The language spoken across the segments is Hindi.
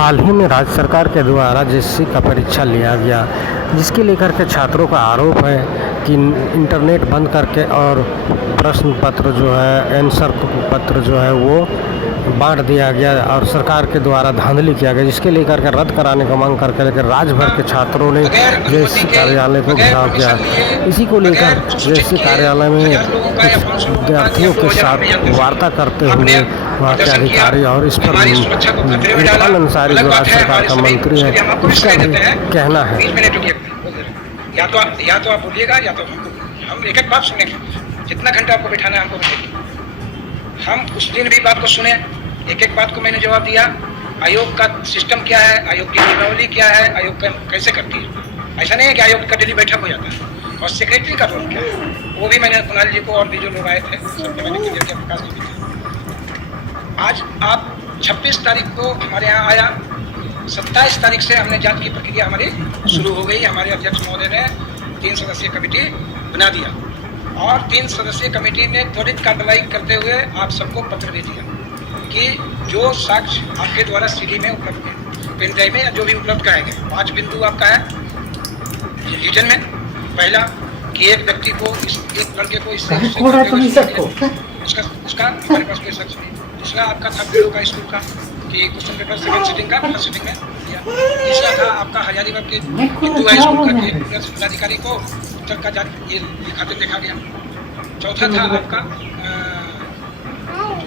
हाल ही में राज्य सरकार के द्वारा जेईई का परीक्षा लिया गया, जिसके लेकर के छात्रों का आरोप है कि इंटरनेट बंद करके और प्रश्न पत्र जो है, आंसर पत्र जो है वो बांट दिया गया और सरकार के द्वारा धांधली किया गया, जिसके लेकर के रद्द कराने का मांग करके लेकर राज्य भर के छात्रों ने जेईई कार्यालय को घेराव किया। इसी को लेकर जेईई कार्यालय में कुछ विद्यार्थियों के साथ वार्ता करते हुए वहाँ के अधिकारी और इस पर इरफान अंसारी जो राज्य सरकार का मंत्री है उसका भी कहना है। या तो आप बोलिएगा या तो हम एक एक बात सुनेंगे। जितना घंटा आपको बैठाना है हमको बैठाइए। हम उस दिन भी बात को सुने, एक एक बात को मैंने जवाब दिया। आयोग का सिस्टम क्या है, आयोग की नियमावली क्या है, आयोग कैसे करती है। ऐसा नहीं है कि आयोग का डेली बैठक हो जाता है। और सेक्रेटरी का रोल क्या है वो भी मैंने कुणाल जी को और भी जो लोग आए थे सबके मैंने क्लियर किया, प्रकाश जी भी थे। आज आप 26 तारीख को हमारे यहाँ आया, 27 तारीख से हमने जांच की प्रक्रिया हमारी शुरू हो गई। हमारे अध्यक्ष महोदय ने 3 सदस्यीय कमेटी बना दिया और 3 सदस्यीय कमेटी ने त्वरित कार्रवाई करते हुए आप सबको पत्र भी दिया कि जो साक्ष्य आपके द्वारा सीडी में उपलब्ध है, पेन ड्राइव में जो भी उपलब्ध कराए गए, 5 बिंदु आपका है रिटर्न में। पहला कि एक व्यक्ति को एक लड़के को इससे उसका हमारे पास कोई शख्स नहीं। दूसरा आपका था पीओ का स्कूल का कि क्वेश्चन पेपर 7 सिटिंग का फर्स्ट सिटिंग में दिया। तीसरा था आपका हजारीबाग के हिंदू हाई स्कूल का जिलाधिकारी को उत्तर का ये लिखाते देखा गया। चौथा था आपका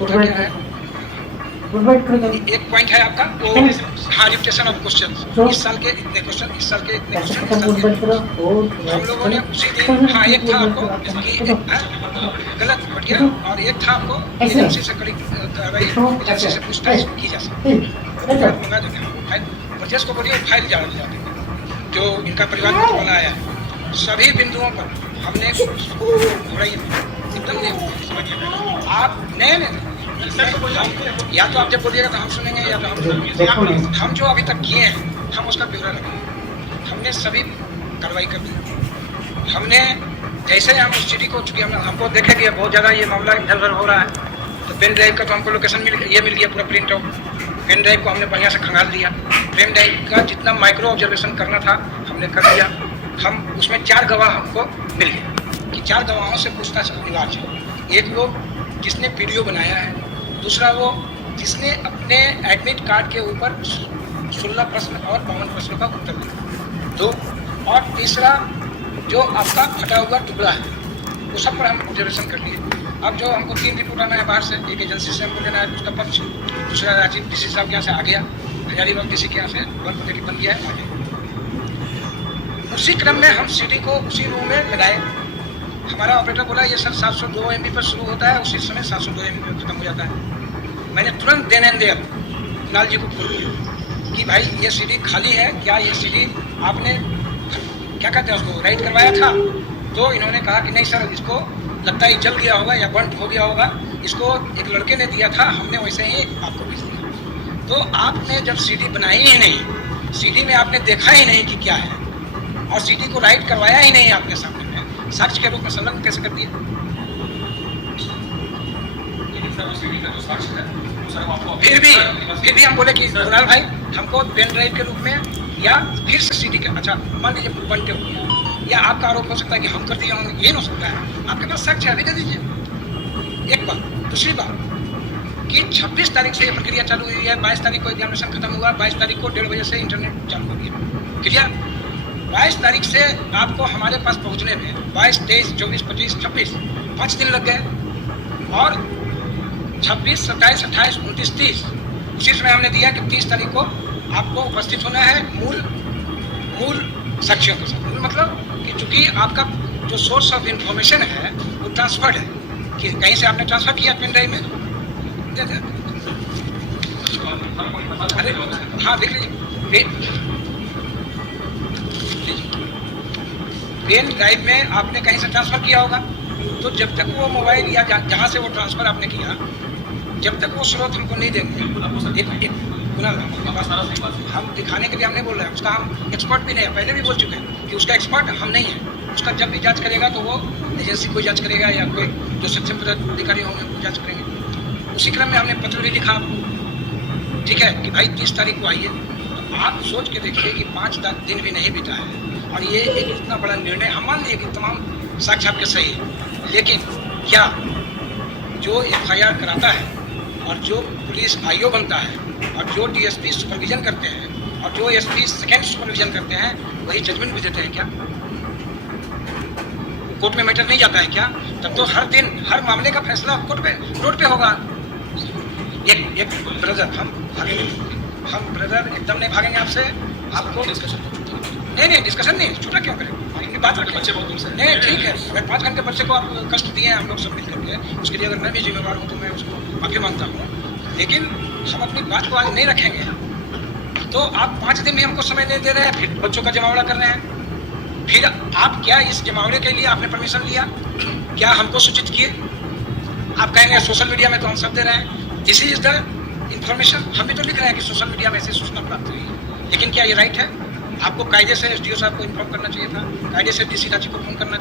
क्या है, एक पॉइंट है आपका वो हाँ रिपिटेशन ऑफ क्वेश्चन। इस साल के इतने क्वेश्चन, इस साल के इतने क्वेश्चन हम लोगों ने उसी दिन। हाँ एक था आपको गलत बढ़ गया और एक था आपको एजेंसी से कड़ी कार्रवाई, एजेंसी से पूछताछ की जा सकती है। प्रदेश को बोलिए फाइल जा जो इनका परिवार वाला आया है, सभी बिंदुओं पर हमने एकदम नहीं आप नहीं या तो आप जब बोलिएगा तो हम सुनेंगे या तो हम जो अभी तक किए हैं हम उसका ब्यौरा रखेंगे। हमने सभी कार्रवाई कर दी। हमने जैसे हम उस चिट्ठी को, चूंकि हमको देखे कि बहुत ज़्यादा ये मामला इधर उधर हो रहा है, तो पेन ड्राइव का तो हमको लोकेशन मिल गया पूरा प्रिंट आउट। पेन ड्राइव को हमने बढ़िया से खंगाल दिया। पेन ड्राइव का जितना माइक्रो ऑब्जर्वेशन करना था हमने कर दिया। हम उसमें 4 गवाह हमको मिल गए कि 4 गवाहों से पूछताछ अनिवार्य है। एक वो जिसने वीडियो बनाया है, दूसरा वो जिसने अपने एडमिट कार्ड के ऊपर 16 प्रश्न और 52 प्रश्नों का उत्तर दिया, 2 और तीसरा जो आपका फटा हुआ टुकड़ा है वो सब पर हम ऑब्जर्वेशन कर लिए। अब जो हमको 3 रिपोर्ट आना है बाहर से, एक एजेंसी से हमको लेना है उसका पक्ष, दूसरा राजीव डीसी साहब के यहाँ से आ गया, हजारीबाग डीसी के यहाँ से बन गया है आगे। उसी क्रम में हम सीडी को उसी रूम में लगाए। हमारा ऑपरेटर बोला ये सर 702 MB पर शुरू होता है, उसी समय 702 MB पर खत्म हो जाता है। मैंने तुरंत देन एंड देयर कुणाल जी को फोन किया कि भाई ये सीडी खाली है क्या, ये सीडी आपने क्या कहते हैं उसको राइट करवाया था। तो इन्होंने कहा कि नहीं सर, इसको लगता है जल गया होगा या बंद हो गया होगा, इसको एक लड़के ने दिया था, हमने वैसे ही आपको भेज दिया। तो आपने जब सीडी बनाई ही नहीं, सीडी में आपने देखा ही नहीं कि क्या है और सीडी को राइट करवाया ही नहीं आपने सामने में, साक्ष्य के रूप में संलग्न कैसे कर दिया। फिर भी हम बोले कि कुणाल भाई हमको पेन ड्राइव के रूप में या फिर से सीडी के, अच्छा मान लीजिए बनते हो गया या आपका आरोप हो सकता है कि हम कर दिए होंगे, ये हो सकता है। आपके पास साक्ष्य अभी दे दीजिए। एक बात। दूसरी बात कि 26 तारीख से ये प्रक्रिया चालू हुई है, 22 तारीख को एग्जामिनेशन खत्म हुआ, 22 तारीख को 1:30 बजे से इंटरनेट चालू हो गया। क्लियर। 22 तारीख से आपको हमारे पास पहुंचने में 22, 23, 24, 25, 26 5 दिन लग गए और 26, 27, 28, 29, 30 उसी समय हमने दिया कि 30 तारीख को आपको उपस्थित होना है मूल साक्ष्यों के साथ। मतलब कि चूंकि आपका जो सोर्स ऑफ इंफॉर्मेशन है वो ट्रांसफर्ड है कि कहीं से आपने ट्रांसफर किया पेन ड्राइव में। अरे हाँ देख लीजिए, पेन ड्राइव में आपने कहीं से ट्रांसफर किया होगा, तो जब तक वो मोबाइल या जहाँ से वो ट्रांसफर आपने किया, जब तक वो स्रोत हमको नहीं देंगे हम दिखाने के लिए हम नहीं बोल रहे हैं, उसका हम एक्सपर्ट भी नहीं है, पहले भी बोल चुके हैं कि उसका एक्सपर्ट हम नहीं है। उसका जब भी जांच करेगा तो वो एजेंसी कोई जांच करेगा या कोई जो सक्षम पदाधिकारी होंगे वो जांच करेंगे। उसी क्रम में हमने पत्र भी लिखा आपको ठीक है, कि भाई 30 तारीख को आइए। तो आप सोच के देखिए कि 5 दिन भी नहीं बीता है और ये एक इतना बड़ा निर्णय, हम मान लिए कि तमाम साक्ष्य आपके सही है, लेकिन क्या जो FIR कराता है और जो पुलिस IO बनता है और जो DSP सुपरविजन करते हैं और जो SP सेकेंड सुपरविजन करते हैं वही जजमेंट भी देते हैं क्या? कोर्ट में मैटर नहीं जाता है क्या? तब तो हर दिन हर मामले का फैसला कोर्ट पे रोड पे होगा। एक ब्रदर हम भागेंगे, हम ब्रदर एकदम नहीं भागेंगे आपसे। आपको डिस्कशन नहीं डिस्कशन नहीं, छूटा क्यों करें, अपनी बात रखें। बच्चे बहुत दूर नहीं, ठीक है, अगर 5 घंटे बच्चे को आप कष्ट दिए हैं हम लोग सब मिल करके, उसके लिए अगर मैं भी जिम्मेवार हूँ तो मैं उसको माफी मांगता हूँ, लेकिन हम अपनी बात को आज नहीं रखेंगे। तो आप 5 दिन भी हमको समय नहीं दे रहे हैं, फिर बच्चों का जमावड़ा कर रहे हैं। फिर आप क्या इस जमावड़े के लिए आपने परमिशन लिया? क्या हमको सूचित किए? आप कहेंगे सोशल मीडिया में तो हम सब दे रहे हैं, दिस इज द इंफॉर्मेशन। हम भी तो लिख रहे हैं कि सोशल मीडिया में ऐसी सूचना प्राप्त हुई है, लेकिन क्या ये राइट है? आपको कायदे से SDO साहब को इन्फॉर्म करना चाहिए था, कायदे से DC रांची को इन्फॉर्म करना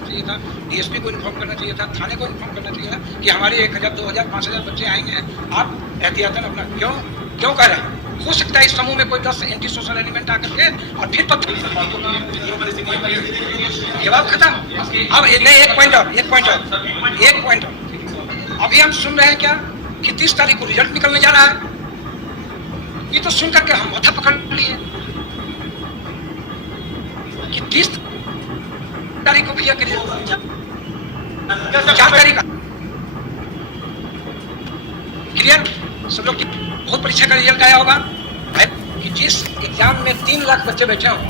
चाहिए था, DSP को इन्फॉर्म करना चाहिए था, थाने को इन्फॉर्म करना चाहिए था कि हमारे 1000, 2000, 5000 बच्चे आएंगे। आप एहतियातन अपना क्यों कह रहे हैं? हो सकता है इस समूह में कोई 10 एंटी सोशल एलिमेंट आकर के और फिर पत्थर जवाब खत्म। अब नहीं, एक पॉइंट और अभी हम सुन रहे हैं क्या कि 30 तारीख को रिजल्ट निकलने जा रहा है। ये तो सुन करके हम माथा पकड़ लिए कि 30 तारीख को भैया करिए 4 तारीख क्लियर। सब लोग बहुत परीक्षा का रिजल्ट आया होगा कि जिस एग्जाम में 3 लाख बच्चे बैठे हों,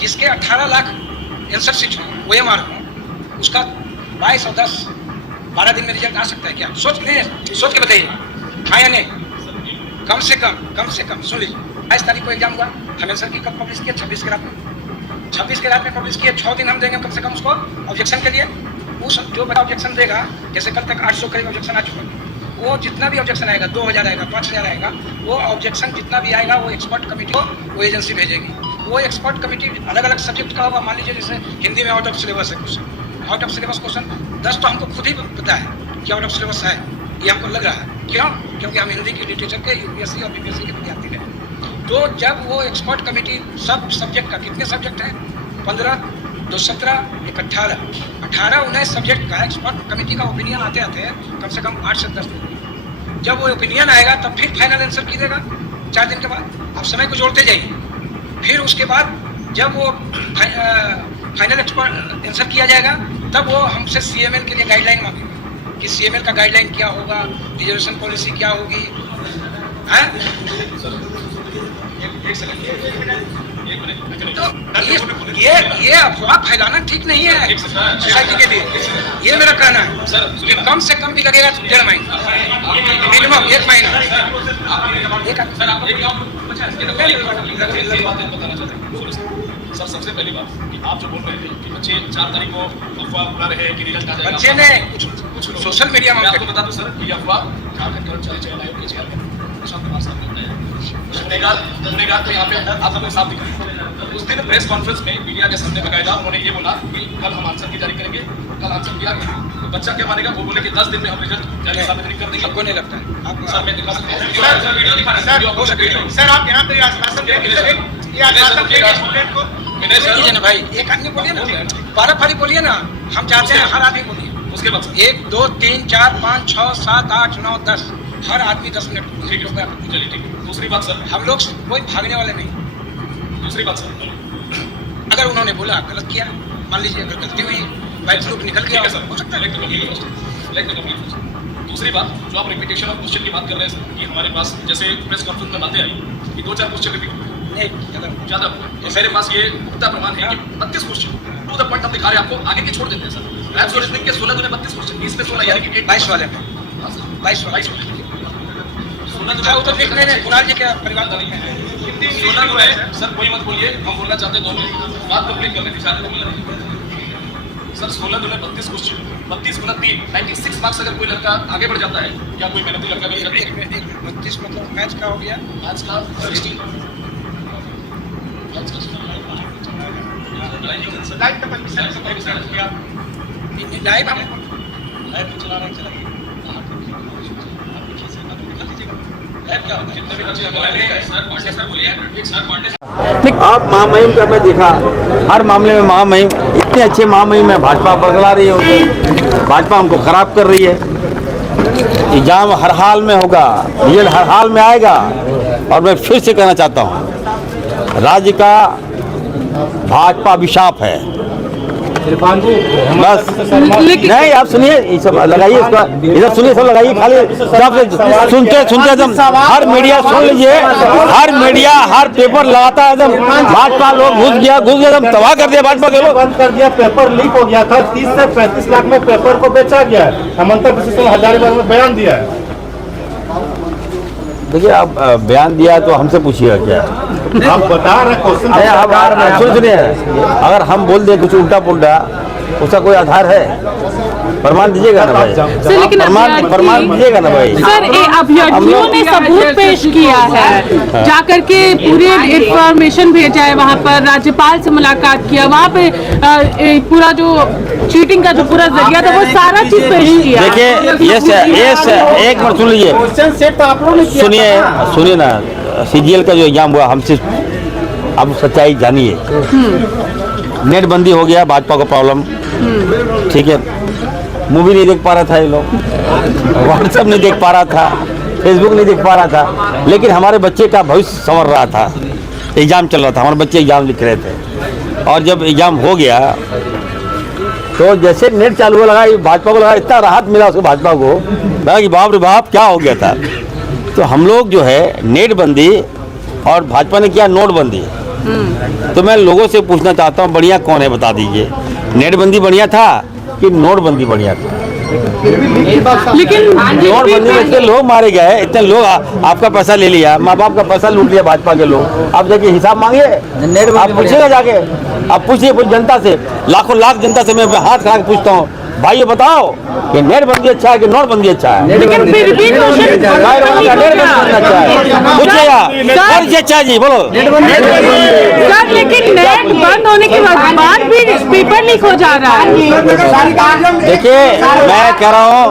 जिसके 18 लाख आंसर शीट हो, OMR हो, उसका 22 और 10 12 दिन में रिजल्ट आ सकता है क्या? सोच के बताइए, हाँ या नहीं? कम से कम सुन लीजिए, 22 तारीख को एग्जाम हुआ, हम आंसर की कब पब्लिश किया? 26 के रात में, 26 के रात में पब्लिश किया। 6 दिन हम देंगे कम से कम उसको ऑब्जेक्शन के लिए। उस जो बड़ा ऑब्जेक्शन देगा, जैसे कल तक 800 करीब ऑब्जेक्शन आ चुका है, वो जितना भी ऑब्जेक्शन आएगा, 2000 आएगा, 5000 आएगा, वो ऑब्जेक्शन जितना भी आएगा वो एक्सपर्ट कमेटी को वो एजेंसी भेजेगी। वो एक्सपर्ट कमेटी अलग अलग सब्जेक्ट का होगा। मान लीजिए जैसे हिंदी में आउट ऑफ सिलेबस है question, out of syllabus question 10 तो हमको खुद ही पता है कि आउट ऑफ सिलेबस है, ये हमको लग रहा है। क्यों? क्योंकि हम हिंदी की लिटरेचर के UPSC और BPSC के विद्यार्थी हैं। तो जब वो एक्सपर्ट कमेटी सब सब्जेक्ट का, कितने सब्जेक्ट हैं? 15, 2, 17, 1, 18, 19 सब्जेक्ट का एक्सपर्ट कमेटी का ओपिनियन आते कम से कम 8 से 10 दिन। जब वो ओपिनियन आएगा तब फिर फाइनल आंसर कीजिएगा 4 दिन के बाद। आप समय को जोड़ते जाइए। फिर उसके बाद जब वो फाइनल एक्सपर्ट आंसर किया जाएगा तब वो हमसे CML के लिए गाइडलाइन मांगेगा कि CML का गाइडलाइन क्या होगा, रिजर्वेशन पॉलिसी क्या होगी। तो ये अफवाह फैलाना ठीक नहीं है सोसाइटी के लिए। ये मेरा कहना है कि कम से कम भी लगेगा 1.5 महीना, मिनिमम 1 सर सबसे पहली बात कि आप जो बोल रहे थे कि बच्चे 4 तारीख को अफवाह उड़ा रहे हैं कि रिजल्ट आ जाएगा, बच्चे ने कुछ सोशल मीडिया में आपको बता दूं सर कि अफवाह झारखंड कर्मचारी चयन आयोग के चेयरमैन प्रशांत कुमार साहब करते हैं। गुनेगार तो यहाँ पे आप सबको साफ दिख रहे हैं। उस दिन प्रेस कॉन्फ्रेंस में मीडिया के सामने बकायदा उन्होंने ये बोला कि कल हम आंसर की जारी करेंगे। कल आंसर किया गया तो बच्चा क्या मानेगा? वो बोले कि 10 दिन में हम रिजल्ट जारी सार्वजनिक कर देंगे। आपको नहीं लगता है? आप सर मैं दिखा सकता हूँ, वीडियो दिखा सकता हूँ। सर आप यहाँ पे आश्वासन देंगे, ये आश्वासन देंगे स्टूडेंट को। कीजिए ना भाई, एक आदमी बोलिए ना, 12 फाड़ी बोलिए ना, हम चाहते हैं हर आदमी बोलिए। उसके बाद 1, 2, 3, 4, 5, 6, 7, 8, 9, 10 हर आदमी 10 मिनट बोलिए। ठीक है, चलिए ठीक है। दूसरी बात सर, हम लोग कोई भागने वाले नहीं। दूसरी बात सर, अगर उन्होंने बोला गलत किया, मान लीजिए अगर गलती हुई, बाई फ्लूक निकल गया, हो सकता है। दूसरी बात जो आप रिपीटेशन ऑफ क्वेश्चन की बात कर रहे हैं सर कि हमारे पास जैसे प्रेस कॉन्फ्रेंस में बातें आई कि 2-4 क्वेश्चन रिपीट हुए नहीं ज्यादा। तो मेरे पास ये पुख्ता प्रमाण है कि 32 क्वेश्चन टू द पॉइंट हम दिखा रहे हैं आपको, आगे के छोड़ देते हैं सर। रैप्स और रीजनिंग के 16 दुने 32 क्वेश्चन, 20 में 16 यानी कि 22 वाले में 22 वाले 16 तो देख रहे हैं कुणाल जी के परिवार का नहीं है। 16 दुने सर कोई मत बोलिए, हम बोलना चाहते हैं 2 मिनट बात कंप्लीट करने की चाहते हैं सर। 16 दुने 32 क्वेश्चन, 32 गुना 3 96 मार्क्स। अगर कोई लड़का आगे बढ़ जाता है, क्या कोई मेहनती लड़का भी करता है? 32 मतलब मैच का हो गया, मैथ्स का 16 लाइव का परमिशन किया, लाइव हम लाइव चला रहे हैं, जितने भी कच्चे सर पांडे सर बोलिए, एक सर पांडे आप महामहिम का मैं देखा, हर मामले में महामहिम, इतने अच्छे महामहिम है, भाजपा बरगला रही है, भाजपा हमको खराब कर रही है। एग्जाम हर हाल में होगा, रिजल्ट हर हाल में आएगा। और मैं फिर से कहना चाहता हूँ, राज्य का भाजपा अभिशाप है। बस नहीं, आप सुनिए, ये सब लगाइए, इसका इधर सुनिए, सब लगाइए, खाली सब सुनते सुनते एकदम हर मीडिया सुन लीजिए, हर मीडिया हर पेपर लगाता है एकदम भाजपा लोग घुस गया एकदम तबाह कर दिया भाजपा के लोग, बंद कर दिया। पेपर लीक हो गया था, 30 से 35 लाख में पेपर को बेचा गया है। हेमंत बिस्वा शर्मा हजारीबाग में बयान दिया है। देखिए, आप बयान दिया तो हमसे पूछिएगा क्या? आप बता रहे क्वेश्चन, आप सुनिए, अगर हम बोल दें कुछ उल्टा पुल्टा, उसका कोई आधार है? प्रमाण दीजिएगा ना भाई, प्रमाण दीजिएगा ना भाई। सर, अभ्यर्थियों ने सबूत पेश किया है, जाकर के पूरे इंफॉर्मेशन भेजा है, वहाँ पर राज्यपाल से मुलाकात किया, वहाँ पे पूरा जो चीटिंग का जो पूरा जरिया था वो सारा चीज पेश किया। देखिए, ये एक मिनट सुन लीजिए, क्वेश्चन सेट तो आप लोगों ने किया था। सुनिए ना, CGL का जो एग्जाम हुआ, हमसे अब सच्चाई जानिए। नेट बंदी हो गया, भाजपा को प्रॉब्लम, ठीक है, मूवी नहीं देख पा रहा था ये लोग, व्हाट्सएप नहीं देख पा रहा था, फेसबुक नहीं देख पा रहा था, लेकिन हमारे बच्चे का भविष्य संवर रहा था, एग्जाम चल रहा था, हमारे बच्चे एग्जाम लिख रहे थे। और जब एग्जाम हो गया तो जैसे नेट चालू हुआ, लगा भाजपा को, लगा इतना राहत मिला उसको, भाजपा को लगा कि बाप रे बाप क्या हो गया था। तो हम लोग जो है नेट बंदी और भाजपा ने किया नोटबंदी। तो मैं लोगों से पूछना चाहता हूँ, बढ़िया कौन है बता दीजिए, नेट बंदी बढ़िया था कि नोटबंदी बढ़िया था? लेकिन नोटबंदी में इतने लोग मारे गए, इतने लोग आपका पैसा ले लिया, माँ बाप का पैसा लूट लिया भाजपा के लोग। आप जाके हिसाब मांगिए, आप पूछिएगा जाके, आप पूछिए पूरी जनता से, लाखों लाख जनता से मैं हाथ खड़ा के पूछता हूँ, भाई बताओ कि नेटबंदी अच्छा है कि नोटबंदी अच्छा है? लेकिन फिर भी अच्छा जी, बोलो। सर, लेकिन नेट बंद होने के बाद भी पेपर लीक हो जा रहा है। देखिए, मैं कह रहा हूँ,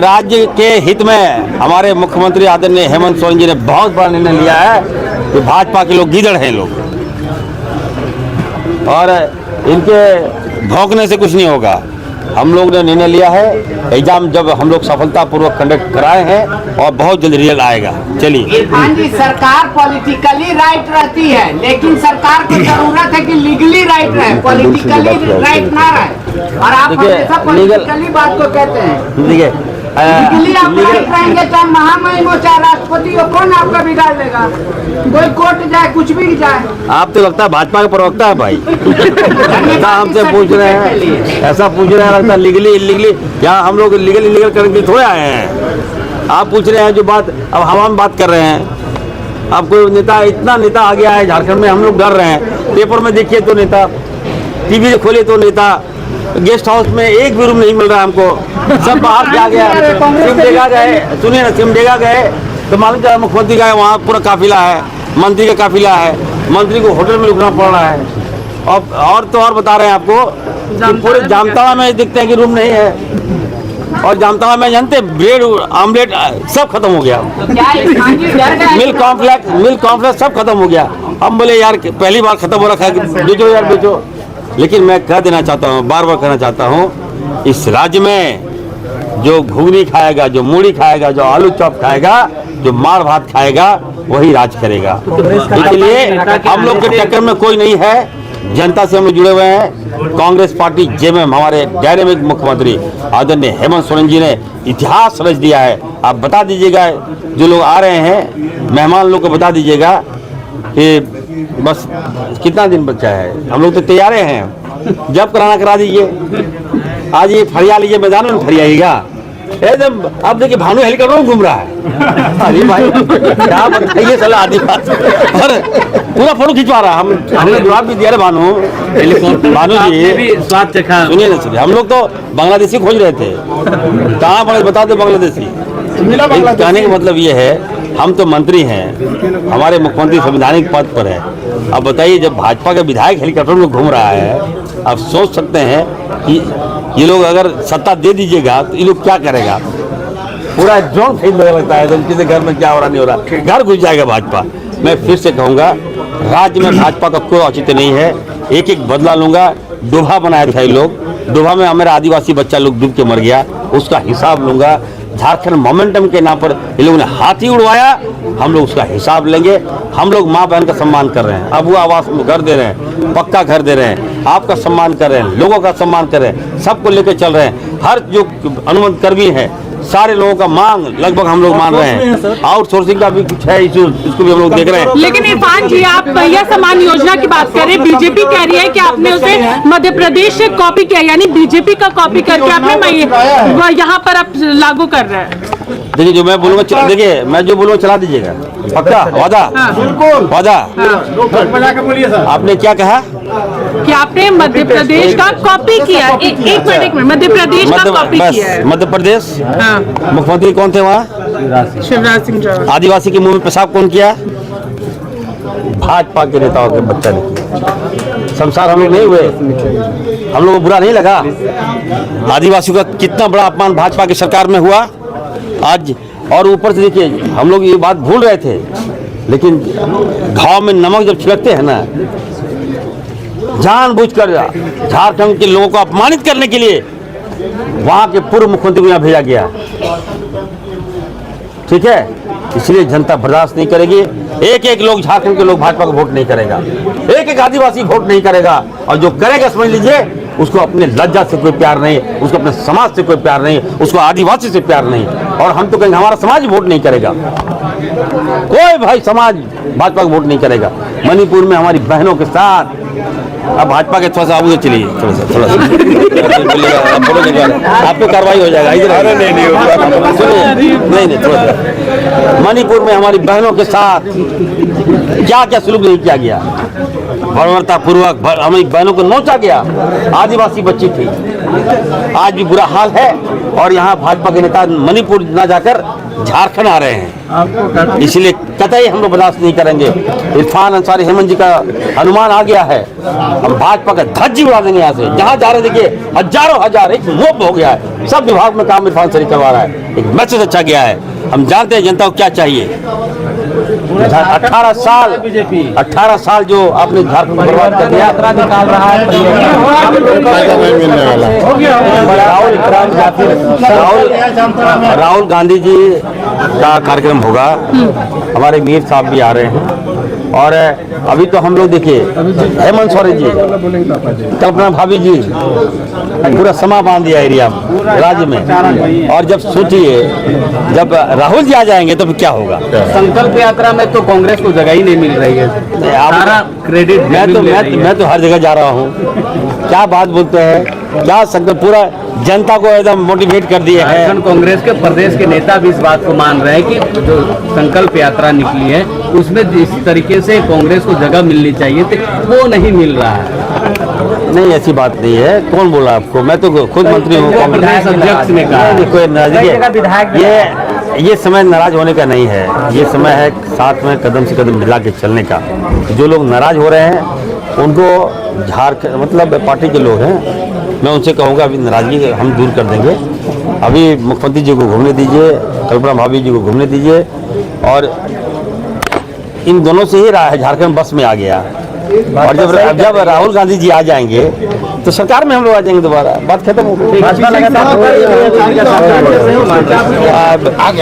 राज्य के हित में हमारे मुख्यमंत्री आदरणीय हेमंत सोरेन जी ने बहुत बड़ा निर्णय लिया है कि भाजपा के लोग गीदड़ हैं लोग, और इनके भौंकने से कुछ नहीं होगा। हम लोग ने निर्णय लिया है, एग्जाम जब हम लोग सफलतापूर्वक कंडक्ट कराए हैं और बहुत जल्द रिजल्ट आएगा। चलिए, इरफान जी, सरकार पॉलिटिकली राइट रहती है, लेकिन सरकार को जरूरत है कि लीगली राइट रहे, पॉलिटिकली राइट ना रहे। और आप हमेशा पॉलिटिकली बात को कहते हैं। देखिए, लीगली आप राइट रहेंगे, चाहे महामहिम हो चाहे राष्ट्रपति हो, कौन आपका बिगाड़ देगा? कोई कोर्ट जाए, कुछ भी जाए। आप तो लगता है भाजपा के प्रवक्ता है भाई, ऐसा हमसे पूछ रहे हैं, ऐसा पूछ रहे हैं, लगता है लीगली इलीगली, यहाँ हम लोग लीगल इलीगल करने के लिए थोड़े आए हैं। आप पूछ रहे हैं जो बात, अब हवा में बात कर रहे हैं। अब कोई नेता, इतना नेता आ गया है झारखंड में, हम लोग डर रहे हैं। पेपर में देखिए तो नेता, टीवी खोले तो नेता, गेस्ट हाउस में एक भी रूम नहीं मिल रहा हमको, सब बाहर जा गया। सिमडेगा गए, सुनिए ना, सिमडेगा गए तो मालूम चला मुख्यमंत्री का वहाँ पूरा काफिला है, मंत्री का काफिला है, मंत्री को होटल में रुकना पड़ रहा है। और तो और बता रहे हैं आपको कि पूरे जामताड़ा में देखते हैं कि रूम नहीं है, और जामताड़ा में जानते ब्रेड आमलेट सब खत्म हो गया, मिल्क कॉम्प्लेक्स सब खत्म हो गया। हम बोले यार पहली बार खत्म हो रखा है, बेचो यार बेचो। लेकिन मैं कह देना चाहता हूँ, बार बार कहना चाहता हूँ, इस राज्य में जो घुगनी खाएगा, जो मूढ़ी खाएगा, जो आलू चॉप खाएगा, जो मार भात खाएगा, वही राज करेगा। इसलिए हम लोग के टक्कर में कोई नहीं है, जनता से हम जुड़े हुए हैं। कांग्रेस पार्टी जेएमएम, हमारे डायनेमिक मुख्यमंत्री आदरणीय हेमंत सोरेन जी ने इतिहास रच दिया है। आप बता दीजिएगा, जो लोग आ रहे हैं मेहमान लोग को बता दीजिएगा कि बस कितना दिन बचा है, हम लोग तो तैयार हैं, जब कराना करा दीजिए। आज ये फरिया लीजिए, मैदान में फरियाइएगा एकदम। अब देखिए भानु हेलीकॉप्टर में घूम रहा है, अरे भाई क्या बताइए सलाह आदि बात, और पूरा फोटो खिंचवा रहा। हमने जवाब भी दिया, भानु जी स्वाद चखा। सुनिए ना, सुनिए, हम लोग तो बांग्लादेशी खोज रहे थे, कहाँ पड़े बता दो बांग्लादेशी। कहने का मतलब ये है, हम तो मंत्री हैं, हमारे मुख्यमंत्री संवैधानिक पद पर है। अब बताइए, जब भाजपा का विधायक हेलीकॉप्टर में घूम रहा है, आप सोच सकते हैं कि ये लोग अगर सत्ता दे दीजिएगा तो ये लोग क्या करेगा। पूरा ड्रोन फेल लगता है तो किसी घर में क्या हो रहा नहीं हो रहा, घर घुस जाएगा भाजपा। मैं फिर से कहूँगा, राज्य में भाजपा का कोई औचित्य नहीं है। एक एक बदला लूंगा। डोभा बनाया था ये लोग, डोभा में हमारा आदिवासी बच्चा लोग डूब के मर गया, उसका हिसाब लूंगा। झारखंड मोमेंटम के नाम पर ये लोगों ने हाथी उड़वाया, हम लोग उसका हिसाब लेंगे। हम लोग माँ बहन का सम्मान कर रहे हैं, अब वो आवास में घर दे रहे हैं, पक्का घर दे रहे हैं, आपका सम्मान कर रहे हैं, लोगों का सम्मान कर रहे हैं, सबको लेकर चल रहे हैं। हर जो अनुमत कर्मी है, सारे लोगों का मांग लगभग हम लोग मान रहे हैं। आउटसोर्सिंग का भी कुछ है इशू, इसको भी हम लोग देख रहे हैं। लेकिन इरफान जी, आप भैया सम्मान योजना की बात करें, बीजेपी कह रही है कि आपने उसे मध्य प्रदेश से कॉपी किया, यानी बीजेपी का कॉपी करके आपने यहाँ पर आप लागू कर रहे हैं। देखिए, जो मैं बोलूँगा, देखिए मैं जो बोलूँगा चला दीजिएगा, पक्का वादा? बिल्कुल वादा। आपने क्या कहा कि आपने मध्य प्रदेश का कॉपी किया? एक मिनट, मध्य प्रदेश का कॉपी किया है। मध्य प्रदेश, मुख्यमंत्री कौन थे वहाँ? शिवराज सिंह चौहान। आदिवासी के मुंह में पेशाब कौन किया? भाजपा के नेताओं के बच्चा ने किया। संसार हम लोग नहीं हुए, हम लोगों को बुरा नहीं लगा? आदिवासियों का कितना बड़ा अपमान भाजपा की सरकार में हुआ आज। और ऊपर से देखिए, हम लोग ये बात भूल रहे थे, लेकिन घाव में नमक जब छिड़कते हैं ना, जानबूझकर झारखंड के लोगों को अपमानित करने के लिए वहां के पूर्व मुख्यमंत्री को यहाँ भेजा गया। ठीक है, इसलिए जनता बर्दाश्त नहीं करेगी। एक एक लोग, झारखंड के लोग भाजपा को वोट नहीं करेगा, एक एक आदिवासी वोट नहीं करेगा। और जो करेगा समझ लीजिए, उसको अपने लज्जा से कोई प्यार नहीं, उसको अपने समाज से कोई प्यार नहीं, उसको आदिवासी से प्यार नहीं। और हम तो कहेंगे हमारा समाज वोट नहीं करेगा, कोई भाई समाज भाजपा को वोट नहीं करेगा। मणिपुर में हमारी बहनों के साथ, अब भाजपा के थोड़ा सा आगे चलिए, थोड़ा सा आप पे कार्रवाई हो जाएगा। इधर नहीं, थोड़ा सा मणिपुर में हमारी बहनों के साथ क्या क्या सलूक नहीं किया गया, बर्बरता पूर्वक हमारी बहनों को नोचा गया। आदिवासी बच्ची थी, आज भी बुरा हाल है। और यहाँ भाजपा के नेता मणिपुर न जाकर झारखंड आ रहे हैं, इसलिए कतई हम लोग बर्दाश्त नहीं करेंगे। इरफान अंसारी, हेमंत जी का अनुमान आ गया है, हम भाजपा का धज्जी उड़ा देंगे यहाँ से। जहाँ जा रहे देखिए, हजारों हजार, एक मोब हो गया है, सब विभाग में काम इरफान अंसारी करवा रहा है। एक मैसेज अच्छा गया है, हम जानते हैं जनता को क्या चाहिए। 18 साल जो आपने झारखंड को बर्बाद कर दिया, निकाल रहा है। राहुल गांधी जी का कार्यक्रम होगा, हमारे मीर साहब भी आ रहे हैं। और अभी तो हम लोग देखिए, हेमंत सोरेन जी, कल्पना भाभी जी, पूरा समा बांध दिया एरिया में, राज्य में। और जब सोचिए, जब राहुल जी आ जाएंगे तो फिर क्या होगा? संकल्प यात्रा में तो कांग्रेस को जगह ही नहीं मिल रही है, सारा क्रेडिट मैं तो हर जगह जा रहा हूँ। क्या बात बोलते हैं, क्या संकल्प, पूरा जनता को एकदम मोटिवेट कर दिए हैं। कांग्रेस के प्रदेश के नेता भी इस बात को मान रहे हैं कि जो संकल्प यात्रा निकली है उसमें जिस तरीके से कांग्रेस को जगह मिलनी चाहिए थी, वो नहीं मिल रहा है। नहीं, ऐसी बात नहीं है। कौन बोला आपको? मैं तो खुद मंत्री हूँ। प्रदेश अध्यक्ष ने कहा। ये समय नाराज होने का नहीं है, ये समय है साथ में कदम से कदम मिला के चलने का। जो लोग नाराज हो रहे हैं उनको झारखंड, मतलब पार्टी के लोग हैं, मैं उनसे कहूँगा अभी नाराजगी हम दूर कर देंगे। अभी मुख्यमंत्री जी को घूमने दीजिए, कल्पना भाभी जी को घूमने दीजिए। और इन दोनों से ही झारखंड बस में आ गया। और जब राहुल गांधी जी आ जाएंगे तो सरकार में हम लोग आ जाएंगे दोबारा, बात खत्म हो गई।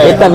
इतना